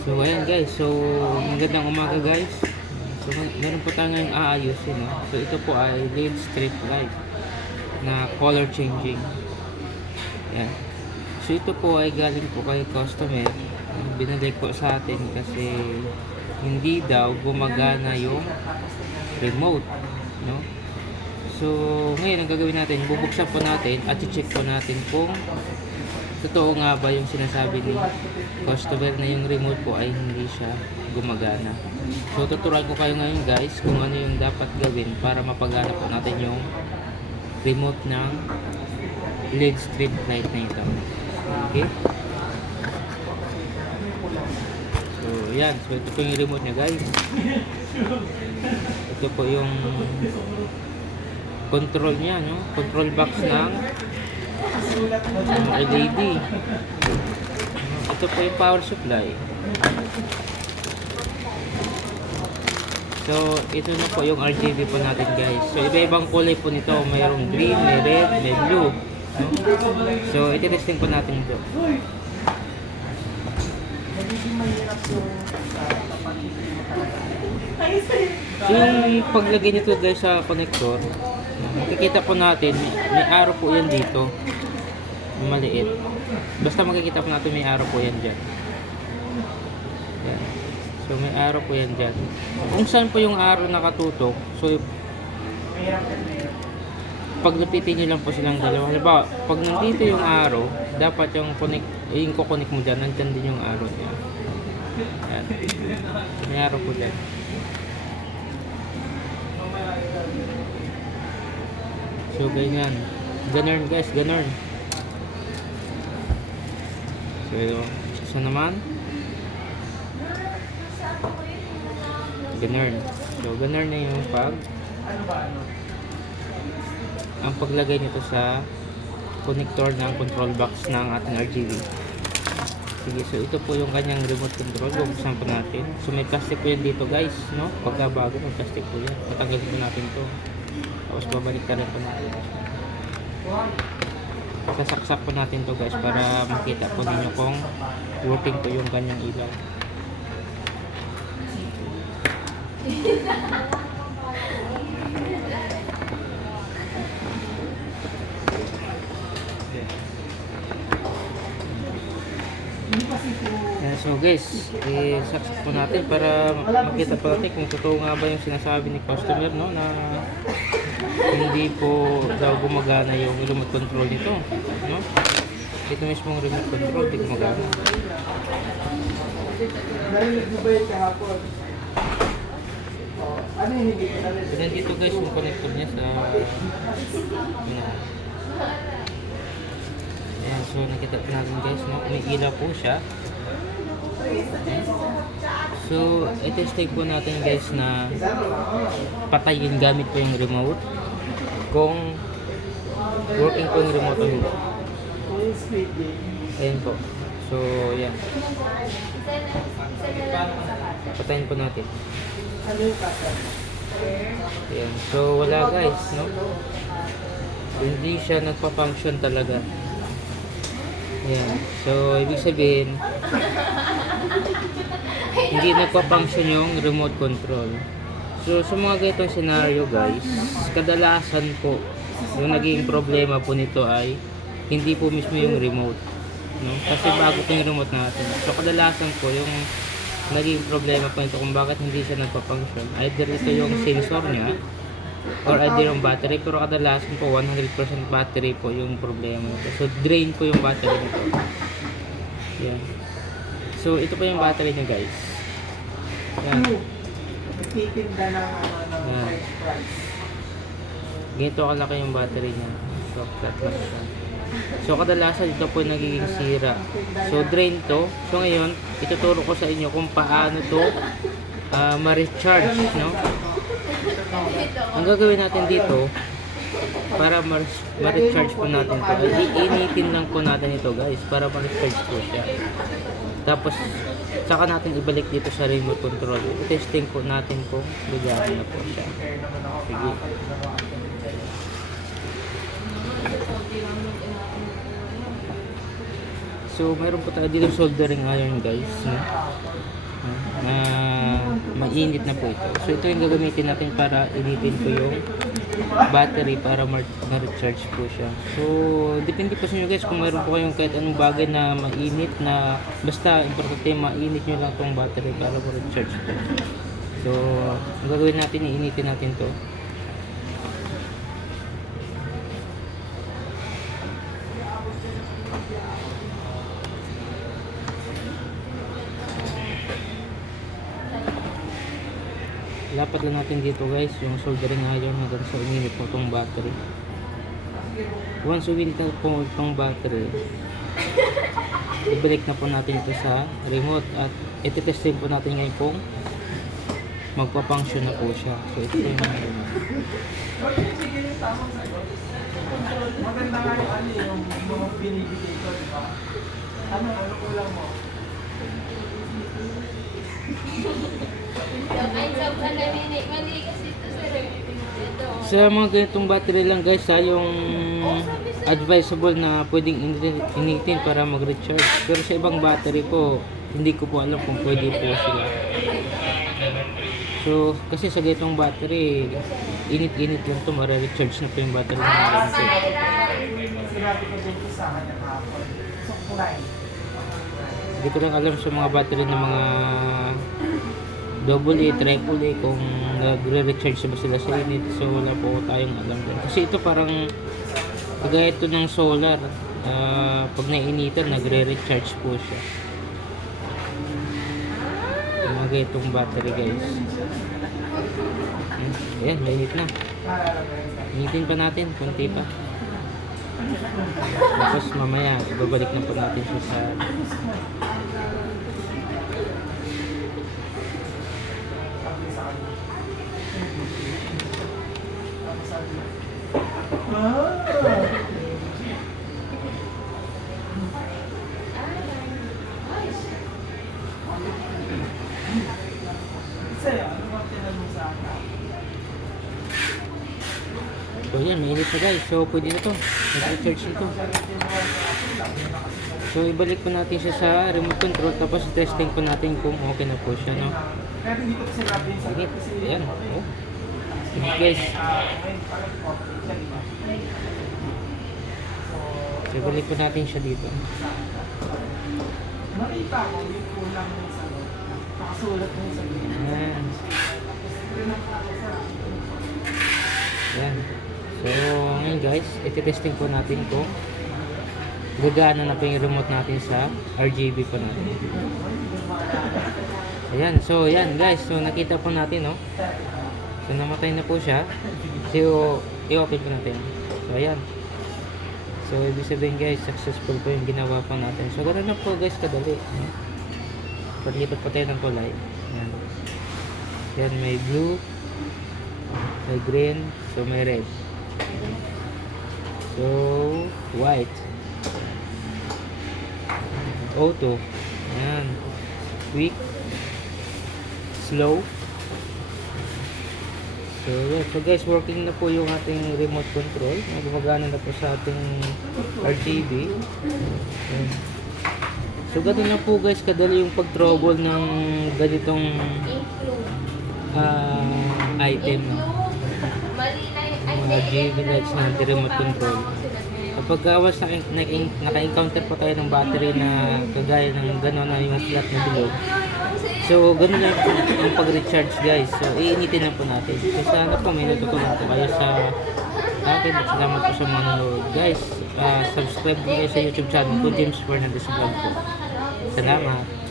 So ayan guys, so magandang umaga guys. So meron po tayo ngayong aayusin, no? So ito po ay LED strip light na color changing. Ayan. So ito po ay galing po kay customer. Binigay po sa atin kasi hindi daw gumagana yung remote, no? So ngayon ang gagawin natin, bubuksan po natin at i-check po natin kung totoo nga ba yung sinasabi ni customer na yung remote po ay hindi siya gumagana. So tuturuan ko kayo ngayon guys kung ano yung dapat gawin para mapagana po natin yung remote ng LED strip light na ito. Okay? So yan, so ito po yung remote niya guys. Ito po yung control niya, no? Control box ng LED. Ito po yung power supply. So ito na po yung RGB po natin guys. So iba-ibang kulay po nito. Mayroong green, may red, may blue, no? So iti-testing po natin ito. So yung paglagay nito guys sa connector, makikita po natin may arrow po yan dito, maliit. Basta makikita po natin may arrow po yan dyan. Yan. So may arrow po yan dyan. Kung saan po yung arrow nakatutok, so paglapitin nyo lang po silang dalawa. Halimbawa, pag nandito yung arrow, dapat yung kukonek mo dyan, nandyan din yung arrow niya. Yan. May arrow po dyan. So ganyan. Ganun guys, ganun. So isa naman. Ganun. So ganun na yung ang paglagay nito sa connector ng control box ng ating RGB. Sige, so ito po yung kanyang remote control. Buksan po natin. So may plastic po yan dito guys, no? Pagkabago may plastic po yan. Patanggalin po natin to. Tapos babalik ka rin po natin. Sasaksak po natin to guys para makita po ninyo kung working po yung kanyang ilaw. Yeah, so guys, saksak po natin para makita po natin kung totoo nga ba yung sinasabi ni customer, no, na hindi po daw gumagana yung remote control nito, no? Ito mismo yung remote control, hindi gumagana. So nandito guys yung connector niya sa ayan, so nakita natin guys, no? May ilaw po siya. So i-test po natin guys na patayin gamit po yung remote kung working po yung remote o hindi. Ayan po. So yan, patayin po natin. Ayan. So wala guys, no? Hindi siya nagpa-function talaga. Ayan. So ibig sabihin hindi nagpa-function yung remote control. So sa mga ganitong scenario guys, kadalasan po yung naging problema po nito ay hindi po mismo yung remote, no? Kasi bago po yung remote natin. So kadalasan po yung naging problema po nito kung bakit hindi siya nagpa-function, either ito yung sensor niya or either yung battery, pero kadalasan po 100% battery po yung problema nito. So drain po yung battery nito. Yan. So ito po yung battery niya guys. Yan. Nagtitinda ng price. Ganito kalaki yung battery niya. So flat lang siya. So kadalasan ito po nagiging sira. So drain to. So ngayon ituturo ko sa inyo kung paano to ma-recharge, no? Ang gagawin natin dito para ma-recharge po natin to, iinitin lang po natin ito guys para ma-recharge po siya. Tapos saka natin ibalik dito sa remote control. I-testing po natin kung gagana na po siya. Sige. So, mayroon po tayo dito soldering iron guys. No? Na mainit na po ito. So, ito yung gagamitin natin para initin po yung battery para ma-recharge po siya. So, depende po sa inyo guys kung mayroon po kayong kahit anong bagay na mainit na basta importante mainit nyo lang tong battery para ma-recharge po. So, ang gagawin natin, iinitin natin to. Lapat lang natin dito guys yung soldering iron hanggang sa uminit po itong battery. Once uminit na po itong battery, ibalik na po natin ito sa remote at iti-testing po natin ngayon kung magpa-function na po siya. So ito po yung Maganda nga yung mga binibigay ko, di ba? Ano kulang mo? sa mga ganitong battery lang guys yung advisable na pwedeng initin para mag-recharge, pero sa ibang battery po hindi ko po alam kung pwede po sila. So kasi sa ganitong battery init-init lang to, mare-recharge na po yung battery na ito. Sinabi ko din sa kanya kahapon. So, kulay. Hindi ko lang alam sa mga battery ng mga double A, triple A kung nagre-recharge ba sila sa init. So wala po tayong alam din. Kasi ito parang kagaya ito ng solar. Pag nainitan, nagre-recharge po siya. Yung mga itong battery guys. Ayan, mainit na. Initin pa natin, konti pa. Tapos mamaya, ibabalik na po natin siya sa So yan, mainit na guys. So pwede na to. Mag-recharge na to. So ibalik po natin siya sa remote control. Tapos testing po natin kung okay na po siya, no? Pero hindi ko sinabi sa Init. Ayan. Oh. Init guys. So ibalik po natin siya dito. Nakita ko, yung kulang mo sa loob. Nakasulat mo sa loob. Ayan. Ayan. So ngayon guys, iti-testing po natin kung gagana na po yung remote natin sa RGB po natin. Ayan, so yan guys, so nakita po natin, no? So namatay na po siya. So i-open po natin. So ayan. So ibig sabihin guys, successful po yung ginawa po natin. So ganoon na po guys kadali, no? Paglipat po tayo ng kulay. Ayan. Yan, may blue, may green, so may red. So white, auto, ayan, quick, slow. So yeah, so guys, working na po yung ating remote control. Gumagana na po sa ating RGB. Ayan. So ganun lang po guys kadali yung pag-trouble ng ganitong item, no? Mga GV lights na remote control. Kapag once naka-encounter po tayo ng battery na kagaya ng gano'n na yung flat na bilog, so gano'n na yung pag-recharge guys. So iinitin na po natin. So sana po may natutunan po kayo sa akin at salamat po sa mga nanonood guys. Subscribe po kayo sa YouTube channel ko, James Fernandez Vlog po. Salamat.